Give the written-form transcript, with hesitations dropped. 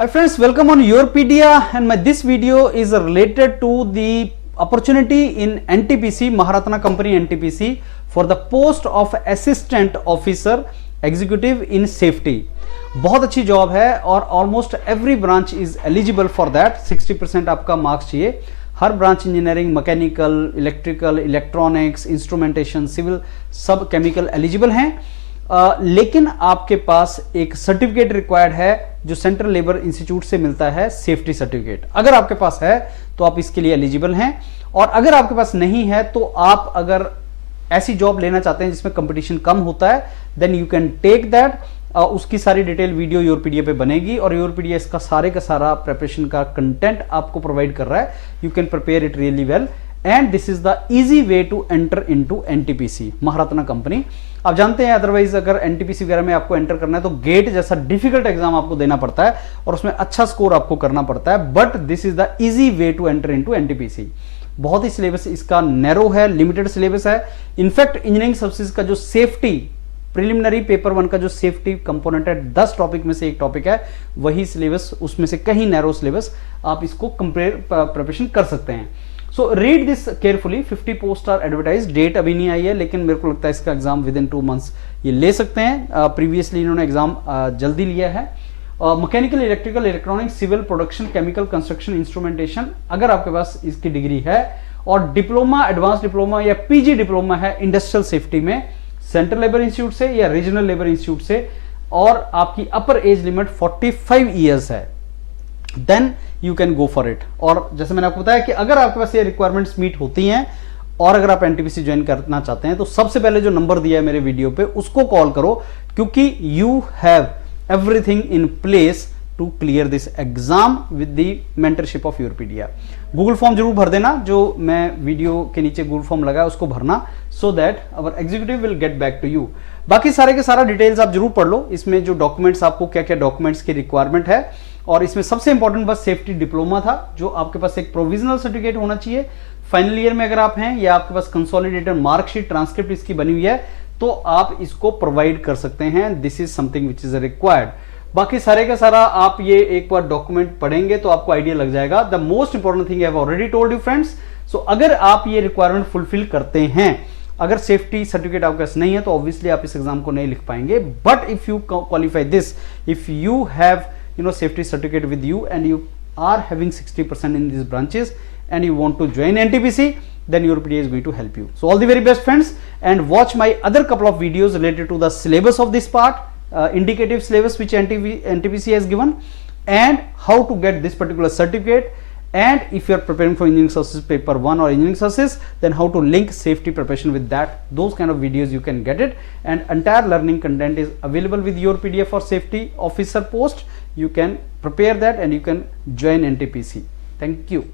Hi friends, welcome on Yourpedia, and this video is related to the opportunity in NTPC, Maharatna Company NTPC, for the post of Assistant Officer Executive in Safety. बहुत अच्छी job है और almost every branch is eligible for that. 60% आपका marks चाहिए। हर branch engineering, mechanical, electrical, electronics, instrumentation, civil, सब chemical eligible हैं। लेकिन आपके पास एक सर्टिफिकेट रिक्वायर्ड है जो सेंट्रल लेबर इंस्टीट्यूट से मिलता है, सेफ्टी सर्टिफिकेट। अगर आपके पास है तो आप इसके लिए एलिजिबल हैं, और अगर आपके पास नहीं है तो आप अगर ऐसी जॉब लेना चाहते हैं जिसमें कंपटीशन कम होता है, then you can take that. उसकी सारी डिटेल वीडियो योरपीडिया पे बनेगी, और योरपीडिया इसका सारे का सारा प्रिपरेशन का कंटेंट आपको प्रोवाइड कर रहा है। You can prepare it really well, and this is the easy way to enter into NTPC, Maharatna company. आप जानते हैं अदरवाइज अगर एनटीपीसी वगैरह में आपको एंटर करना है तो गेट जैसा डिफिकल्ट एग्जाम आपको देना पड़ता है और उसमें अच्छा स्कोर आपको करना पड़ता है, but this is the easy way to enter into NTPC. बहुत ही सिलेबस इसका नैरो है, लिमिटेड सिलेबस है। इनफैक्ट इंजीनियरिंग सर्विसेज का जो सेफ्टी प्रिलिमिनरी पेपर 1 का जो सेफ्टी कंपोनेंट है, 10 टॉपिक में से एक टॉपिक है, वही सिलेबस, उसमें से कहीं नैरो सिलेबस, आप इसको कंपेयर प्रिपरेशन कर सकते हैं। So read this carefully. 50 post are advertise, date अभी नहीं आई है, लेकिन मेरे को लगता है इसका एग्जाम विद इन 2 मंथ्स ये ले सकते हैं। प्रीवियसली इन्होंने एग्जाम जल्दी लिया है। Mechanical, electrical, electronics, civil, production, chemical, construction, instrumentation, अगर आपके पास इसकी डिग्री है, और डिप्लोमा, एडवांस डिप्लोमा या पीजी डिप्लोमा है इंडस्ट्रियल सेफ्टी में सेंट्रल लेबर इंस्टीट्यूट से या रीजनल लेबर इंस्टीट्यूट से, और आपकी अपर एज लिमिट 45 ईयर्स है, then you can go for it. और जैसे मैंने आपको बताया कि अगर आपके पास ये रिक्वायरमेंट्स मीट होती हैं और अगर आप एनटीपीसी ज्वाइन करना चाहते हैं तो सबसे पहले जो नंबर दिया है मेरे वीडियो पे उसको कॉल करो, क्योंकि you have everything in place to clear this exam with the mentorship of Yourpedia. Google form जरूर भर देना, जो मैं वीडियो के नीचे गूगल फॉर्म लगा है उसको भरना, so that our executive will get back to you. बाकी सारे के सारा डिटेल्स आप जरूर पढ़ लो। इसमें जो डॉक्यूमेंट्स, आपको क्या क्या डॉक्यूमेंट्स की रिक्वायरमेंट है, और इसमें सबसे इंपॉर्टेंट बस सेफ्टी डिप्लोमा था, जो आपके पास एक प्रोविजनल सर्टिफिकेट होना चाहिए। फाइनल ईयर में अगर आप हैं या आपके पास कंसोलिडेटेड मार्कशीट, ट्रांसक्रिप्ट इसकी बनी हुई है, तो आप इसको प्रोवाइड कर सकते हैं। This is something which is required. बाकी सारे का सारा आप ये एक बार डॉक्यूमेंट पढ़ेंगे तो आपको आइडिया लग जाएगा। The most important thing I have already told you friends. So अगर आप ये रिक्वायरमेंट फुलफिल करते हैं, अगर सेफ्टी सर्टिफिकेट आपके पास नहीं है तो ऑब्वियसली आप इस एग्जाम को नहीं लिख पाएंगे, but if you qualify this, if you have safety certificate with you and you are having 60% in these branches and you want to join NTPC, then Yourpedia is going to help you. So all the very best friends, and watch my other couple of videos related to the syllabus of this part, indicative syllabus which NTPC has given, and how to get this particular certificate. And if you are preparing for engineering services paper 1 or engineering services, then how to link safety preparation with that. Those kind of videos you can get it, and entire learning content is available with Yourpedia for safety officer post. You can prepare that and you can join NTPC. Thank you.